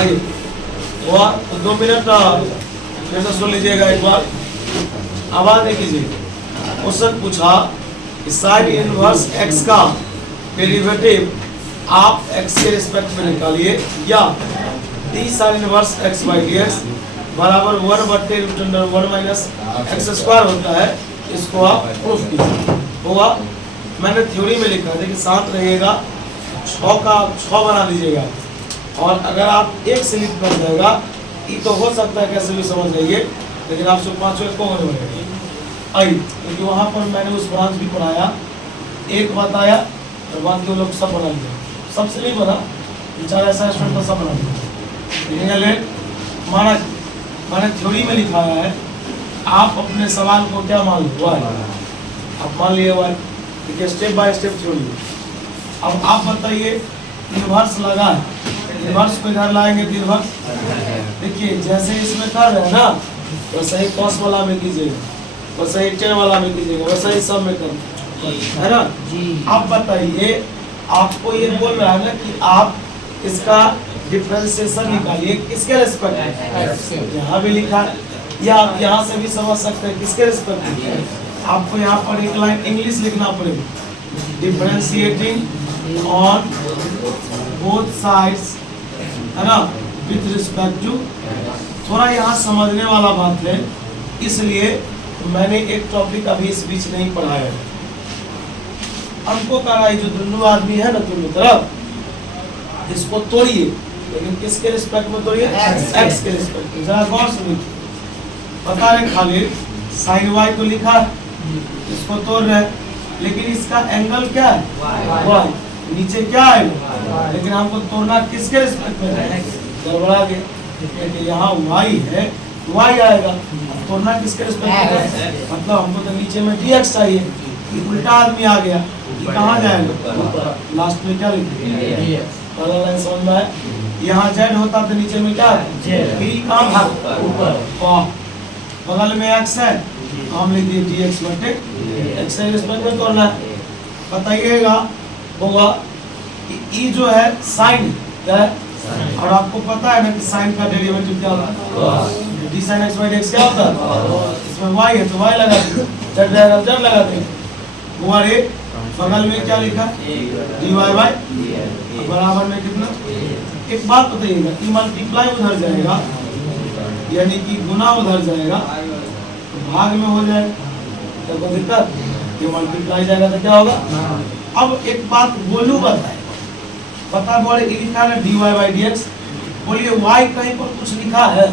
आइए हुआ तो 2 मिनट फिर से सुन लीजिएगा एक बार, आवाज नहीं कीजिए। क्वेश्चन पूछा कि साइन इनवर्स एक्स का डेरिवेटिव आप एक्स के रिस्पेक्ट में निकालिए, या D sign inverse x by d x बराबर 1/√1 माइनस एक्स स्क्वायर होता है, इसको आप प्रूफ कीजिए। होगा मैंने थ्योरी में लिखा है कि साथ रहेगा 6 का 6 बना दीजिएगा, और अगर आप एक से लिख कर जाएगा ये तो हो सकता है कैसे भी समझ जाइए, लेकिन आपसे 5 को आई, क्योंकि वहाँ पर मैंने उस ब्रांच भी पढ़ाया, एक बताया और बाद के लोग सब बना लिया, सबसे नहीं बना, बेचारा ऐसा स्टूडेंट तो सब बना लिया। माना मैंने थ्योरी में लिखाया है, आप अपने सवाल को क्या मान लो, आप मान लिए वाई, देखिए स्टेप बाय स्टेप थ्योरी। अब आप बताइए इनवर्स लगा है, इनवर्स को इधर लाएंगे तो इनवर्स, देखिए जैसे इसमें कर रहे हैं ना वैसा ही कॉस वाला में कीजिएगा, वैसा ही टेन वाला में कीजिएगा, वैसा ही सब में कर, है ना जी। आप बताइए आपको ये बोल रहा है ना कि आप इसका डिफरेंशिएशन निकालिए किसके रिस्पेक्ट में, यहाँ भी लिखा है, या आप यहाँ से भी समझ सकते हैं किसके रिस्पेक्ट में। आपको यहाँ पर एक लाइन इंग्लिश लिखना पड़ेगा, डिफरेंशिएटिंग ऑन बोथ साइड्स, है ना, विथ रिस्पेक्ट टू। थोड़ा यहाँ समझने वाला बात है, इसलिए मैंने एक टॉपिक अभी इस बीच नहीं पढ़ाया है। हमको कहा है जो दोनों आदमी है ना दोनों तरफ, इसको तोड़िए, लेकिन किसके रिस्पेक्ट में तोड़िए, एक्स के रिस्पेक्ट में। जरा गौर से देखिए, बता रहे खाली साइन वाई तो लिखा है, इसको तोड़ रहे, लेकिन इसका एंगल क्या है, वाई, नीचे क्या है, लेकिन हमको तोड़ना किसके रिस्पेक्ट में, गड़बड़ा गया, यहाँ वाई है, वाई आएगा, तोड़ना किसके रिस्पेक्ट में, मतलब हमको तो नीचे में डी एक्स चाहिए, उल्टा आदमी आ गया, कहाँ जाएगा, लास्ट में क्या लिखेंगे, पहला लाइन समझ में आया, यहाँ जेड होता तो नीचे में क्या है, कहाँ भाग ऊपर, बगल में एक्स है, हम लिख दिए डी एक्स बटे एक्स के रिस्पेक्ट में तोड़ना है। बताइएगा होगा कि ई जो है साइन है, और आपको पता है ना कि साइन का डेरिवेटिव क्या होता है, D sine x by d x क्या होता है, इसमें वाई है तो वाई लगा देंगे, जेड रहेगा जेड लगा देंगे, हुआ रे, बगल में क्या लिखा डी वाई बाई बराबर में कितना। एक बात बताइएगा, ई मल्टीप्लाई उधर जाएगा यानी कि गुना उधर जाएगा तो भाग में हो जाएगा, तो कोई दिक्कत, ये मल्टीप्लाई जाएगा तो क्या होगा। अब एक बात बोलू बताए, बता बोले लिखा है d y by d x, बोलिए वाई कहीं पर कुछ लिखा है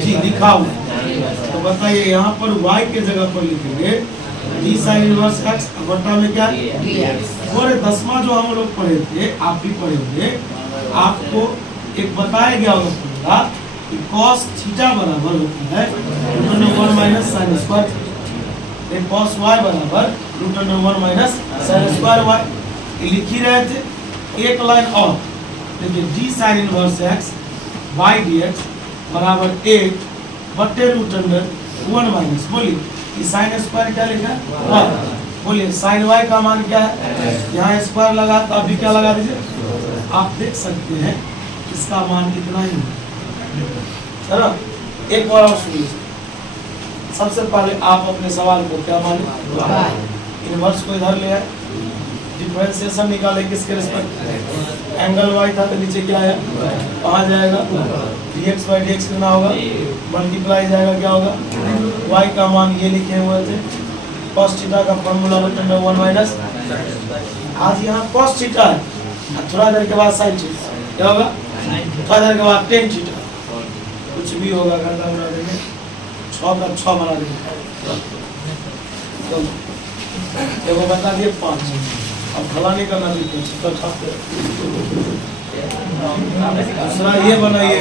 जी, लिखा हुआ है, तो बताइए यहाँ पर वाई के जगह पर लिखेंगे डी साइन इनवर्स एक्स बटा में क्या, बोले 10वां जो हम लोग पढ़े थे, आप भी पढ़े होंगे, आपको एक बताया गया होगा कि cos थीटा बराबर होता है √1 माइनस साइन स्क्वायर, एक cos y बराबर √1 माइनस साइन स्क्वायर y, लिख ही रहे थे। एक लाइन और देखिए, D sign inverse x by d x बराबर 1 बटे √1 माइनस, बोलिए साइन स्क्वायर क्या लिखा है y, बोलिए साइन y का मान क्या है, यहाँ स्क्वायर लगा तो अभी क्या लगा दीजिए, आप देख सकते हैं इसका मान कितना ही है ना। एक बार और सुनिए, सबसे पहले आप अपने सवाल को क्या माने, इनवर्स को इधर ले आए, डिफरेंशिएशन निकाले किसके रिस्पेक्ट, एंगल वाई था तो नीचे क्या है, कहाँ जाएगा, dx बाई dx कितना होगा, मल्टीप्लाई जाएगा क्या होगा, y का मान ये लिखे हुए थे, cos थीटा का फॉर्मूला √1 माइनस, आज यहाँ cos थीटा है, थोड़ा देर के बाद sin थीटा क्या होगा, थोड़ा देर के बाद tan थीटा, कुछ भी होगा घंटा बना देंगे, 6 का 6 बना देंगे, तो देखो बता दिए 5, अब भला नहीं करना चाहिए, दूसरा ये बनाइए,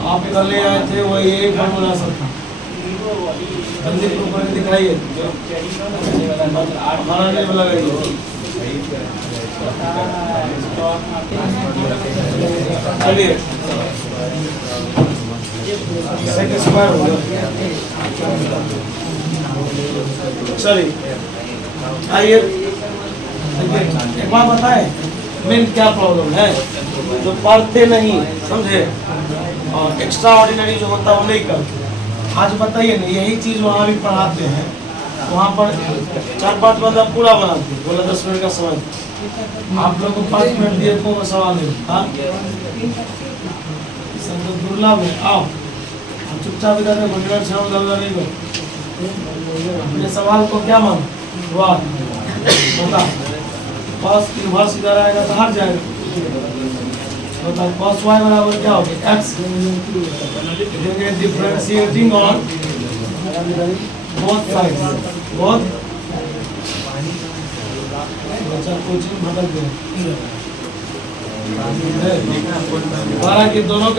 आप कल ले आए थे वही एक फॉर्मूला सब था, जल्दी प्रूफ करके दिखाइए, हमारा नहीं लगाइए, चलिए सेक स्क्वायर हो गया। चलिए आइए एक बात बताए मेन क्या प्रॉब्लम है, जो पढ़ते नहीं समझे और एक्स्ट्रा ऑर्डिनरी जो होता है वो नहीं करते। आज बताइए ना, यही चीज वहाँ भी पढ़ाते हैं, वहाँ पर 4-5 बंदा पूरा बनाते हैं, बोला 10 मिनट का समय, आप लोग को 5 मिनट दिए को सवाल है। हाँ सब तो दुर्लभ है। आओ हम चुपचाप इधर भंडार से नहीं करो, अपने सवाल को क्या मान वाह बता। कॉस इनवर्स इधर आएगा तो हार जाएगा। बता cos y बराबर क्या होगा x, differentiating on both sides. Both अच्छा कोचिंग बदल गया बारह की दोनों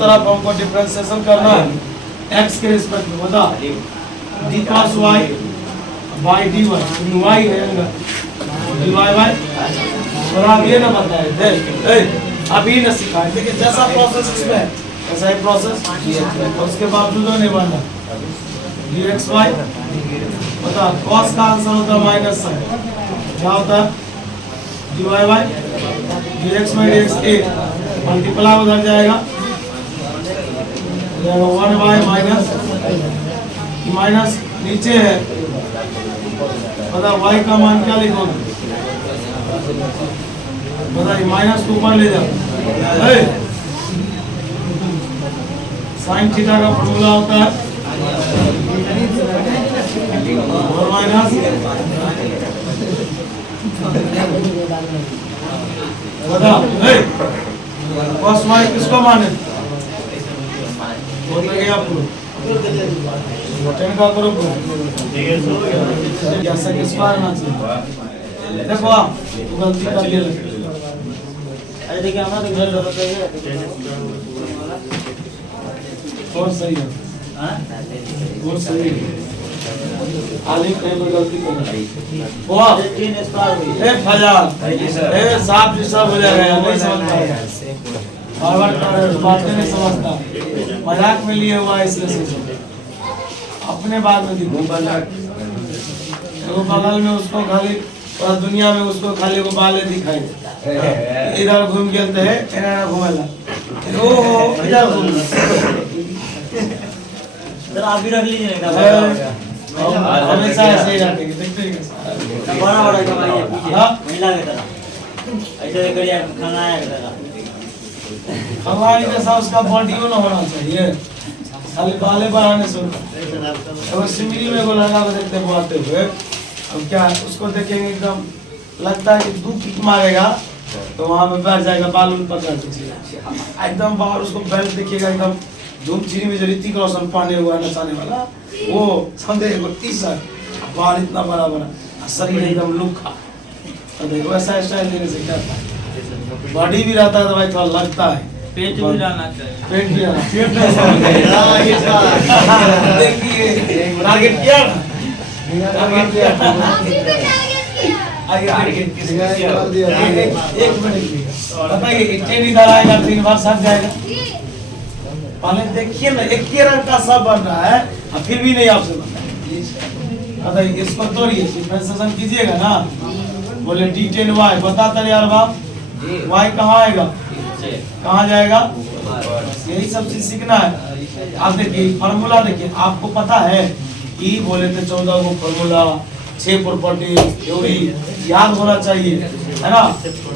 तरफ हमको डिफरेंशिएशन करना है x के रिस्पेक्ट में। बता d cos y by dy y रहेगा dy बाई, और आप ये ना बताए देख अभी न सिखाए। देखिए जैसा प्रोसेस इसमें ऐसा ही प्रोसेस, उसके बावजूद नहीं बना dxy। बता cos का आंसर होता है माइनस साइन, क्या होता है dy by dx by dx a multiply उधर जाएगा 1 बाई माइनस नीचे है। बता y का मान क्या लिखोगे, बताइए माइनस को ऊपर ले जाओ। साइन थीटा का फॉर्मूला होता है और माइनस बता cos y किसको माने बोल गया आपको 10 का करो ऐसा किस बार ना चाहिए। देखो आप गलती कर दिया। अरे देखिए हमारा तो घर जरूरत है और सही है। हां और सही है। आलिम कहीं पर गलती कर वाह 3 स्टार हुई ए फजाल ए साहब जी सब हो जाएगा, नहीं समझता है बार-बार बात नहीं समझता, मजाक में लिए हुआ इसलिए अपने बात में दिखो बगल में उसको खाली और दुनिया में उसको खाली वो बाले दिखाई इधर घूम खेलते है इधर घूमेला ओ इधर घूम जरा आप भी रख लीजिए ना, हमेशा ऐसे ही रखेंगे। देखते हैं बड़ा बड़ा कमाइए पीछे महिला की तरह ऐसे करिए खाना है तरह हमारी जैसा उसका बॉडी हो ना होना चाहिए, खाली बाले बढ़ाने से अगर सिमिली में को लगा के देखते बोलते हुए। अब क्या उसको देखेंगे एकदम लगता है कि 2 किक मारेगा तो वहां पे बैठ जाएगा, बाल उन पकड़ के एकदम बाहर उसको बेल्ट देखिएगा एकदम धूमचिरी में जो ऋतिक रोशन पहने हुआ है नचाने वाला, वो समझे टी-शर्ट बाल इतना बड़ा बड़ा शरीर एकदम लुका, देखो ऐसा स्टाइल देने से क्या बॉडी भी रहता है तो भाई थोड़ा लगता है पेट भी रहना चाहिए, पेट भी रहना देखिए टारगेट किया एक मिनट बताइए चेन इधर आएगा 3 बार सट जाएगा। पहले देखिए ना एक ही रंग का सब बन रहा है और फिर भी नहीं आपसे बनता। बताइए इसको तोड़िए डिफरेंशिएशन कीजिएगा ना, बोले d10 y बताता यार बाप y कहाँ आएगा कहाँ जाएगा, यही सब चीज सीखना है। आप देखिए फार्मूला देखिए, आपको पता है कि बोले थे 14 को फार्मूला 6 प्रॉपर्टी थ्योरी याद होना चाहिए है ना।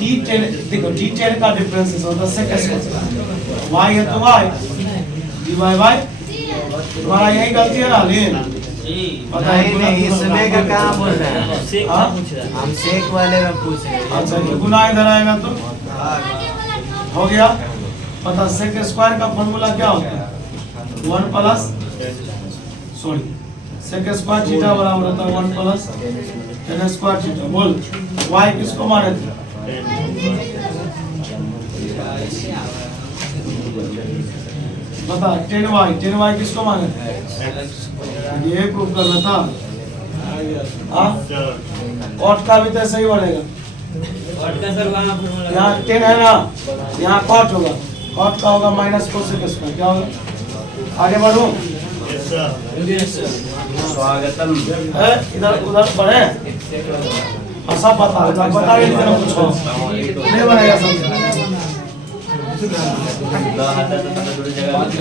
d10 देखो d10 का डिफरेंस होता है सेकंड y है तो y dy बाय तुम्हारा यही गलती है ना लेन पता है नहीं इसमें का कहाँ बोल रहे हैं, सेक का पूछ रहे हैं हम, सेक वाले में पूछ रहे हैं। अच्छा ये गुना इधर आएगा तो हो गया पता। सेक स्क्वायर का फॉर्मूला क्या होता है 1 plus sorry sec square theta बराबर होता है 1 प्लस tan स्क्वायर थीटा। बोल y किसको माने थे बता, tan y किसको माने थे ये प्रूफ करना था। हाँ कॉट का भी तो सही बढ़ेगा, कॉट का सर वहाँ फॉर्मूला यहाँ 10 है ना, यहाँ कॉट होगा, कॉट का होगा माइनस कोसेक स्क्वायर क्या होगा आगे बढ़ो। स्वागतम। है इधर उधर बढ़े। सब बता ही नहीं देना कुछ नहीं बनेगा सब।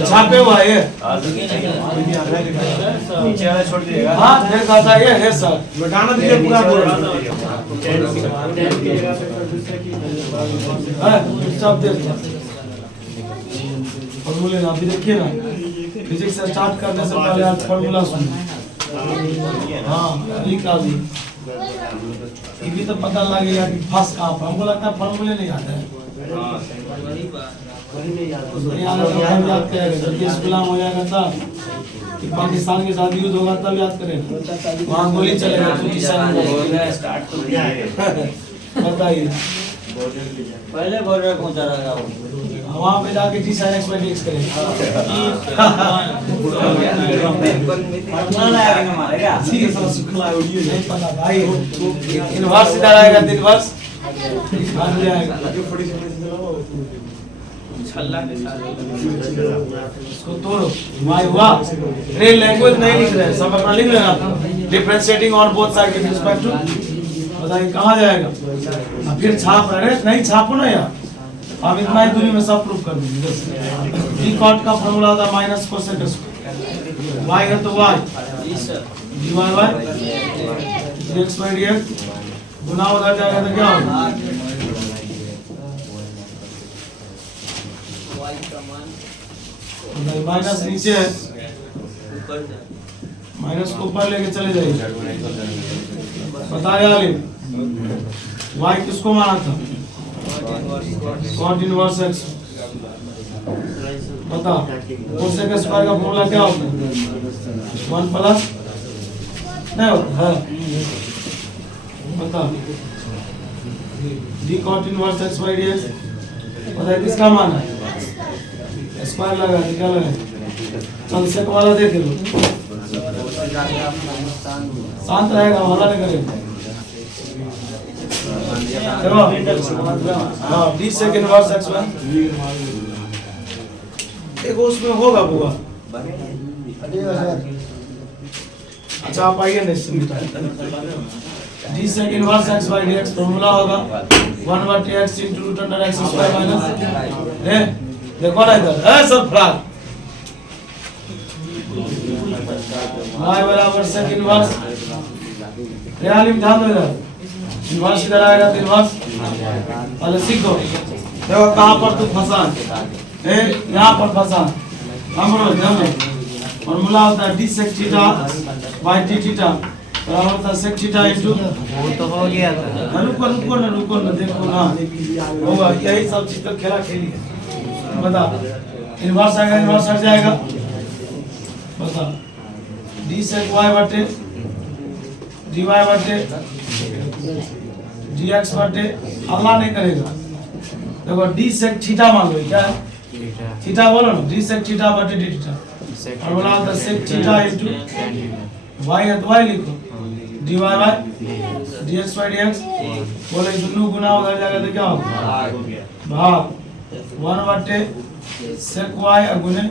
छापे हुआ ये नीचे वाला छोड़ दीजिएगा। हाँ फिर कहता है सर लगाना दीजिए पूरा सब दे फॉर्मूले ना अभी देखिए ना फिजिक्स से स्टार्ट करने से पहले आप फॉर्मूला सुनिए। हाँ अभी का भी ये भी तो पता लगेगा कि फर्स्ट कहाँ पर हमको लगता है फॉर्मूले नहीं आते हैं। याद करेगा जब ये गुलाम हो जाएगा तब कि पाकिस्तान के साथ युद्ध होगा तब याद करेगा। वहाँ गोली चलेगा तो स्टार्ट तो किया है। बताइए पहले बॉर्डर पहुंचा रहेगा वो। वहाँ पे जाके जी साइन एक्स एक्स करेंगे। नहीं पता भाई इनवर्स इधर आएगा तो इनवर्स आ जाएगा। इसको तोड़ो वाई हुआ। अरे लैंग्वेज नहीं लिख रहे सब अपना लिख लेना। Differentiating on both side with respect to बताइए कहाँ जाएगा। अब फिर छाप रहे नहीं छापो ना यार। अब इतना ही दूरी में सब प्रूफ कर देंगे। डी कॉट का फॉर्मूला होता है माइनस कोसेक स्क्वायर। वाई है तो y d y y d x by d x गुना उधर जाएगा तो क्या होगा माइनस नीचे है माइनस को ऊपर लेके चले जाइए। बताया वाई किसको माना था कॉट इनवर्स एक्स। बता कोसेक स्क्वायर का फॉर्मूला क्या होता है 1 प्लस नहीं होता है। बता d cot inverse x by d x बताइए किसका मान है स्क्वायर लगा क्या लगा चल सेक वाला देख लो शांत रहेगा वाला नहीं करेगा। हाँ d sec inverse x by देखो उसमें होगा बुआ। अच्छा आप आइए निश्चिंत d sec inverse x by d x formula होगा 1/x into root under x square minus देखो ना इधर है सब फ्रैक y बराबर सेक इनवर्स रियल में ध्यान दो इधर इनवर्स इधर आएगा तो इनवर्स पहले सीखो देखो कहां पर तू फंसा है यहां पर फंसा हम बोलो ध्यान दो फॉर्मूला होता है d sec theta by d theta बराबर होता है sec थीटा इनटू वो तो हो गया था। रुको ना देखो ना होगा यही सब चीज तो खेला खेली है। बता इनवर्स आएगा इनवर्स हट जाएगा। बता डी सेक वाई बटे डी वाई बटे डी एक्स बटे हल्ला नहीं करेगा। देखो डी सेक थीटा मान लो क्या है थीटा बोलो ना डी सेक थीटा बटे डी थीटा और बोला होता है सेक थीटा इनटू वाई है तो वाई लिखो d y by d x by d x बोले दोनों गुना उधर जाएगा तो क्या होगा भाग 1/सेक y गुने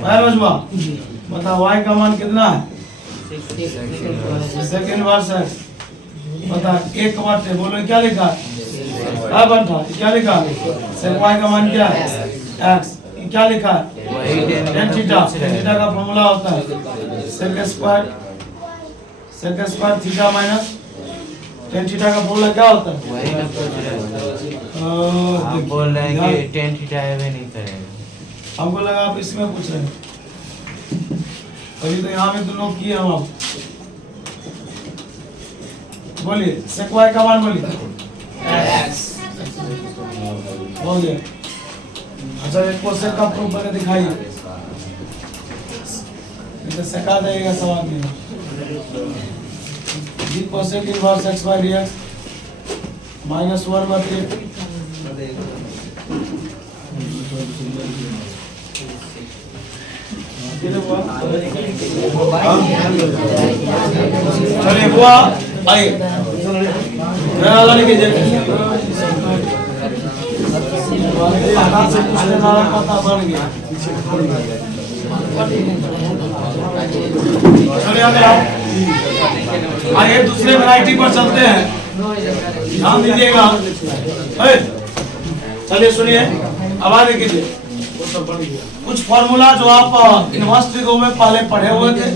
y बचवा। बता y का मान कितना है सेक इनवर्स x। बता 1/, बोलो क्या लिखा है बंटा क्या लिखा है सेक y का मान क्या है x। क्या लिखा है tan थीटा का फॉर्मूला होता है sec square theta minus tan theta का फॉर्मूला क्या होता है आप बोल रहे हैं कि tan थीटा एवे नहीं करेगा। हमको लगा आप इसमें पूछ रहे हैं अभी तो यहाँ में तो लोग किए हम आप बोलिए sec y का मान बोलिए x हो गया। अच्छा एक कोसेक का प्रूफ करके दिखाइए इसे सिखा देगा सवाल में जी cosec inverse x by dx -1/8 चलिए बुआ आइए मेरा वाला लेके जाइए आधार से पूछने वाला पता बन गया। चलिए आगे आओ। आइए दूसरे वैरायटी पर चलते हैं, ध्यान दीजिएगा। चलिए सुनिए, आवाज कीजिए। कुछ फॉर्मूला जो आप इनवर्स ट्रिगो में पहले पढ़े हुए थे,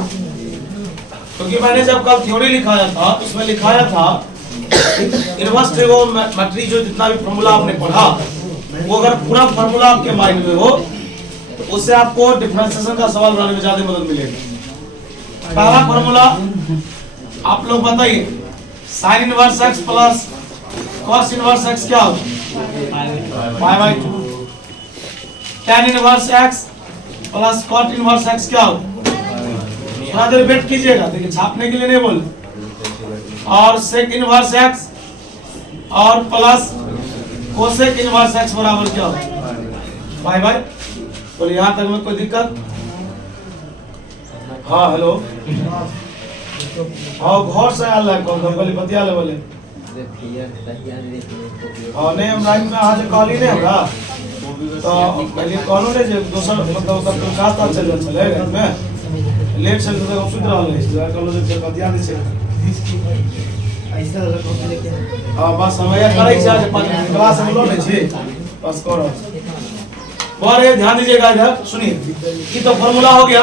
क्योंकि मैंने जब कल थ्योरी लिखाया था उसमें लिखाया था इनवर्स ट्रिगोनोमेट्री जो जितना भी फॉर्मूला आपने पढ़ा वो अगर पूरा फॉर्मूला आपके माइंड में हो तो उससे आपको डिफरेंशिएशन का सवाल बनाने में ज्यादा मदद मिलेगी। पहला फॉर्मूला आप लोग बताइए, sine inverse x plus cos inverse x क्या होगा? Pi by 2। tan inverse x plus cot inverse x क्या होगा? थोड़ा देर वेट कीजिएगा, देखिए छापने के लिए नहीं बोल। और सेक इनवर्स एक्स और प्लस कोसेक इनवर्स एक्स बराबर क्या होगा? Bye bye. बोले यहाँ तक में कोई दिक्कत? हाँ हेलो, हाँ घर से आया है कौन? बोले बतिया ले बोले। हाँ नहीं हम लाइन में आज कॉल ही नहीं होगा तो पहले कॉलो ले जे दोसर मतलब तो रास्ता चल चले घर में लेट से तो सुध रहा है जरा कॉलो से बतिया दे से ऐसा लेके हां बस समय करे छै आज 5 मिनट क्लास हम लो ले छी बस करो। और ये ध्यान दीजिएगा इधर सुनिए, ये तो फॉर्मूला हो गया।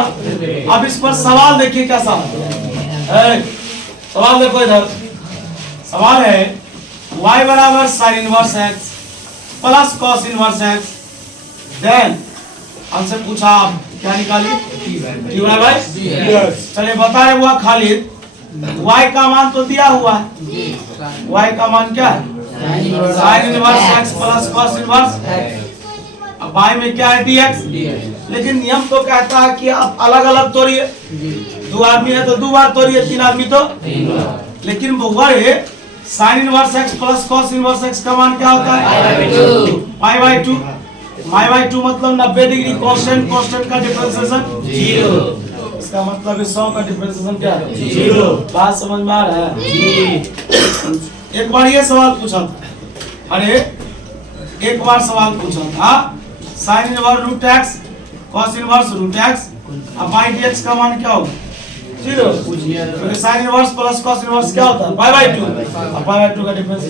अब इस पर सवाल देखिए कैसा है। सवाल देखो इधर, सवाल है y बराबर sin inverse x plus cos inverse x, then हमसे पूछा आप क्या निकालिए? dy by dx। चलिए बताए हुआ खालिद y का मान तो दिया हुआ है, y का मान क्या है? sin inverse x plus cos inverse x। अब y में क्या है? dx। लेकिन नियम तो कहता है कि आप अलग अलग तोड़िए, 2 आदमी है तो 2 बार तोड़िए, 3 आदमी तो 3 बार। लेकिन वो है sin inverse x plus cos inverse x का मान क्या होता है? Pi by 2। पाई बाई 2 मतलब 90 डिग्री कांस्टेंट, कांस्टेंट का डिफरेंशिएशन 0। इसका मतलब 100 का डिफरेंशिएशन क्या है? 0। बात समझ में आ रहा है? जी। एक बार ये सवाल पूछा था, अरे एक बार सवाल पूछा था sin inverse root x cos inverse root x, अब बाई dx का मान क्या होगा? 0। तो sin inverse plus cos inverse क्या होता है? Pi by 2। अब पाई बाई 2 का डिफरेंस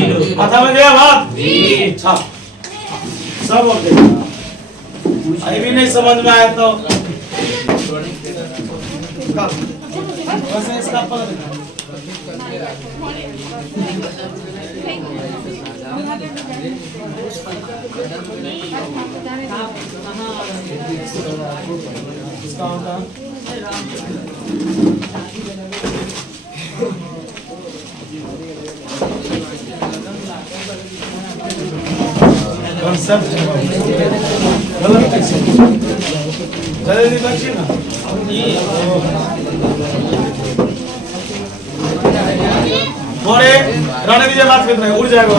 0। आता में गया बात? जी। अच्छा सब और देखो अभी भी नहीं समझ में आया तो वैसे इसका पता देखो इसका होगा कंसेप्ट गलत कैसे जल्दी बच्चे ना बोले रहने दीजिए, बात करते हैं उड़ जाएगा।